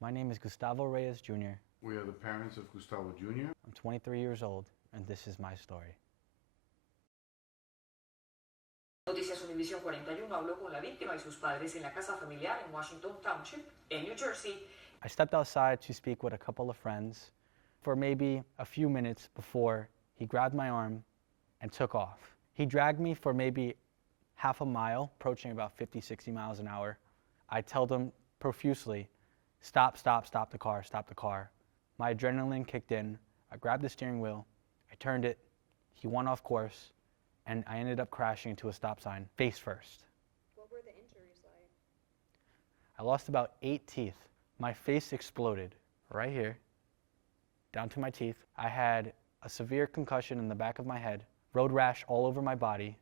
My name is Gustavo Reyes Jr. We are the parents of Gustavo Jr. I'm 23 years old, and this is my story. Noticias Univisión 41 habló con la víctima y sus padres en la casa familiar en Washington Township, en New Jersey. I stepped outside to speak with a couple of friends for maybe a few minutes before he grabbed my arm and took off. He dragged me for maybe half a mile, approaching about 50, 60 miles an hour. I told him profusely, stop, stop, stop the car, stop the car. My adrenaline kicked in. I grabbed the steering wheel, I turned it, he went off course, and I ended up crashing into a stop sign, face first. What were the injuries like? I lost about 8 teeth. My face exploded right here, down to my teeth. I had a severe concussion in the back of my head, road rash all over my body,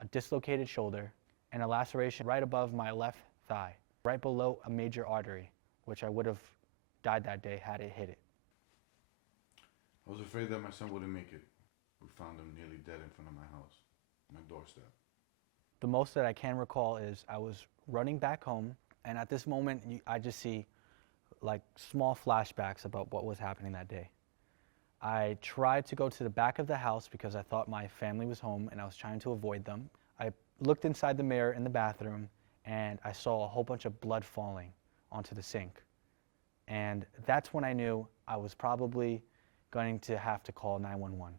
a dislocated shoulder, and a laceration right above my left thigh, right below a major artery, which I would have died that day had it hit it. I was afraid that my son wouldn't make it. We found him nearly dead in front of my house, my doorstep. The most that I can recall is I was running back home, and at this moment, I just see like small flashbacks about what was happening that day. I tried to go to the back of the house because I thought my family was home and I was trying to avoid them. I looked inside the mirror in the bathroom and I saw a whole bunch of blood falling onto the sink. And that's when I knew I was probably going to have to call 911.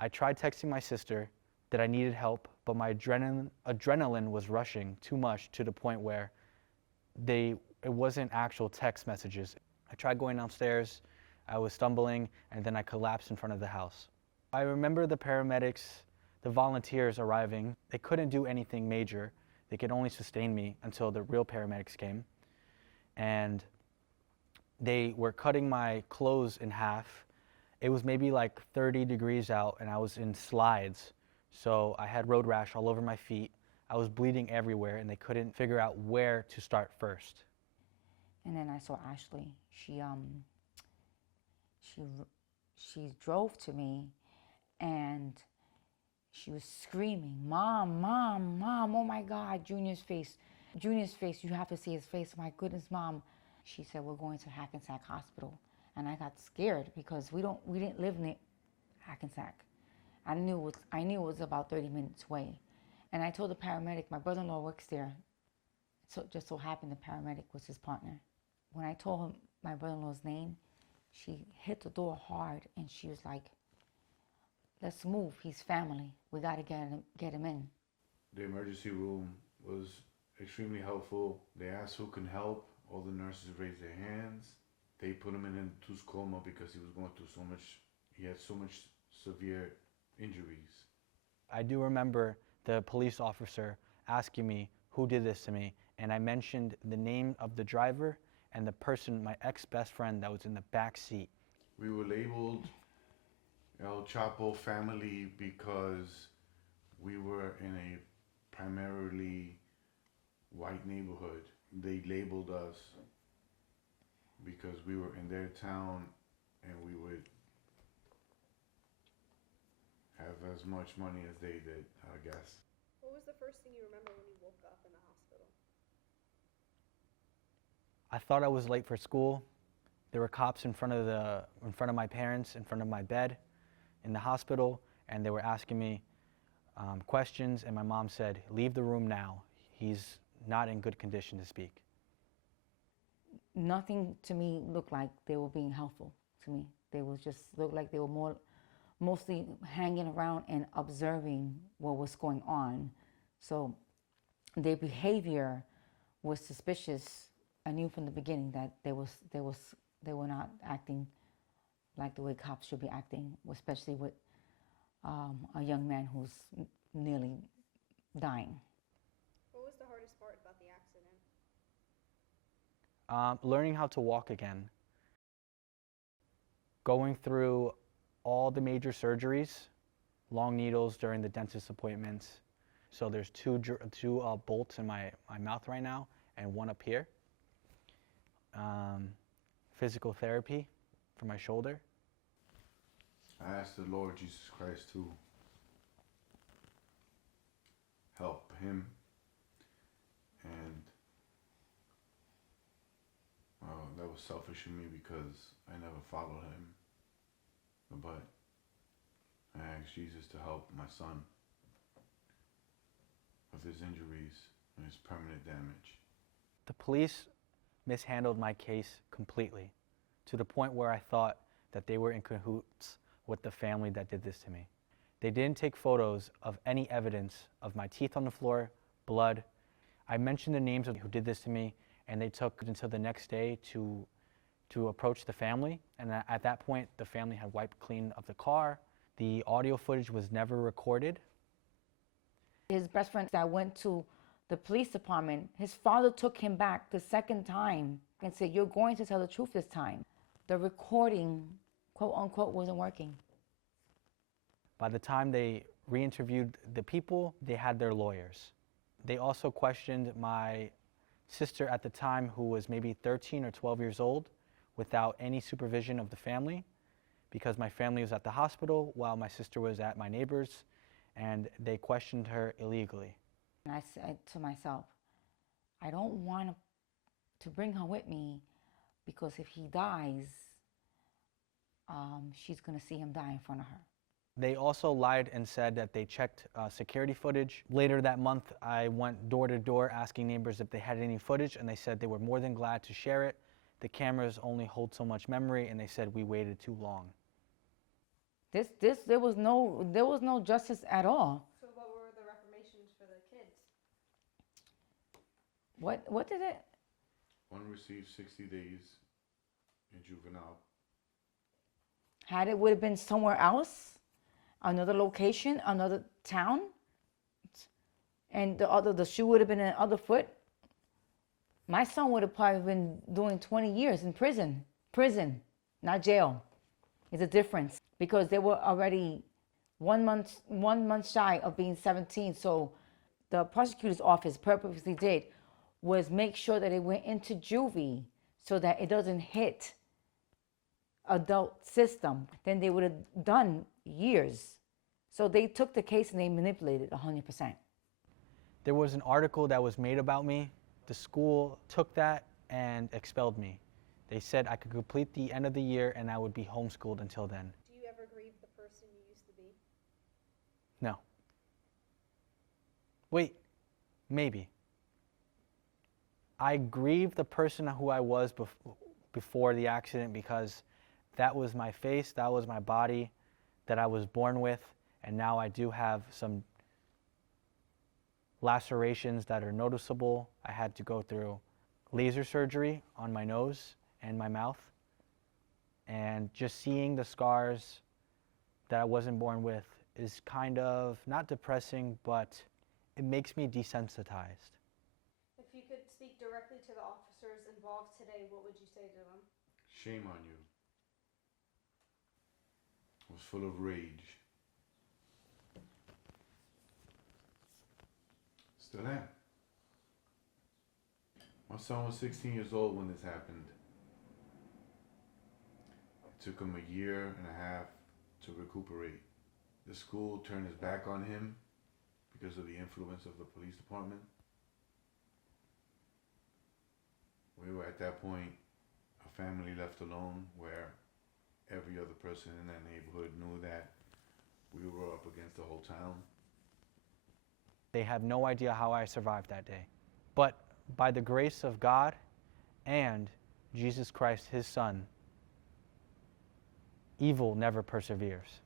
I tried texting my sister that I needed help, but my adrenaline was rushing too much to the point where it wasn't actual text messages. I tried going downstairs, I was stumbling, and then I collapsed in front of the house. I remember the paramedics, the volunteers arriving. They couldn't do anything major. They could only sustain me until the real paramedics came. And they were cutting my clothes in half. It was maybe like 30 degrees out and I was in slides. So I had road rash all over my feet. I was bleeding everywhere and they couldn't figure out where to start first. And then I saw Ashley. She drove to me and she was screaming, "Mom, Mom, Mom, oh my God, Junior's face, you have to see his face, my goodness, Mom." She said, "We're going to Hackensack Hospital." And I got scared because we didn't live near Hackensack. I knew it was about 30 minutes away. And I told the paramedic, my brother-in-law works there. So it just so happened the paramedic was his partner. When I told him my brother-in-law's name, she hit the door hard and she was like, "Let's move, he's family. We gotta get him in." The emergency room was extremely helpful. They asked who can help. All the nurses raised their hands. They put him in a induced coma because he was going through so much, he had so much severe injuries. I do remember the police officer asking me who did this to me, and I mentioned the name of the driver and the person, my ex-best friend that was in the back seat. We were labeled El Chapo family because we were in a primarily white neighborhood. They labeled us because we were in their town and we would have as much money as they did, I guess. What was the first thing you remember when you woke up in the hospital? I thought I was late for school. There were cops in front of my parents, in front of my bed in the hospital, and they were asking me questions, and my mom said, "Leave the room now. He's not in good condition to speak." Nothing to me looked like they were being helpful to me. They was just looked like they were mostly hanging around and observing what was going on. So their behavior was suspicious. I knew from the beginning that they were not acting like the way cops should be acting, especially with a young man who's nearly dying. What was the hardest part about the accident? Learning how to walk again. Going through all the major surgeries, long needles during the dentist appointments. So there's two bolts in my mouth right now and one up here. Physical therapy for my shoulder. I asked the Lord Jesus Christ to help him, and that was was selfish of me because I never followed him. But I asked Jesus to help my son with his injuries and his permanent damage. The police mishandled my case completely, to the point where I thought that they were in cahoots with the family that did this to me. They didn't take photos of any evidence of my teeth on the floor, blood. I mentioned the names of who did this to me, and they took until the next day to approach the family. And at that point, the family had wiped clean of the car. The audio footage was never recorded. His best friend that went to the police department, his father took him back the second time and said, "You're going to tell the truth this time." The recording, quote unquote, wasn't working. By the time they re-interviewed the people, they had their lawyers. They also questioned my sister at the time, who was maybe 13 or 12 years old, without any supervision of the family, because my family was at the hospital while my sister was at my neighbor's, and they questioned her illegally. And I said to myself, I don't want to bring her with me, because if he dies, she's going to see him die in front of her. They also lied and said that they checked security footage. Later that month, I went door to door asking neighbors if they had any footage, and they said they were more than glad to share it. The cameras only hold so much memory, and they said we waited too long. There was no justice at all. So what were the reformations for the kids? What did it? One received 60 days in juvenile. Had it would have been somewhere else, another location, another town, and the shoe would have been in the other foot, my son would have probably been doing 20 years in prison. Prison, not jail. It's a difference, because they were already 1 month shy of being 17. So the prosecutor's office purposely did was make sure that it went into juvie so that it doesn't hit adult system. Then they would have done years. So they took the case and they manipulated 100%. There was an article that was made about me. The school took that and expelled me. They said I could complete the end of the year and I would be homeschooled until then. Do you ever grieve the person you used to be? No. Wait, maybe. I grieve the person who I was before the accident, because that was my face, that was my body that I was born with, and now I do have some lacerations that are noticeable. I had to go through laser surgery on my nose and my mouth, and just seeing the scars that I wasn't born with is kind of not depressing, but it makes me desensitized. If you could speak directly to the officers involved today, what would you say to them? Shame on you. I was full of rage. Still am. My son was 16 years old when this happened. It took him a year and a half to recuperate. The school turned his back on him because of the influence of the police department. We were at that point a family left alone, where every other person in that neighborhood knew that we were up against the whole town. They have no idea how I survived that day. But by the grace of God and Jesus Christ, his Son, evil never perseveres.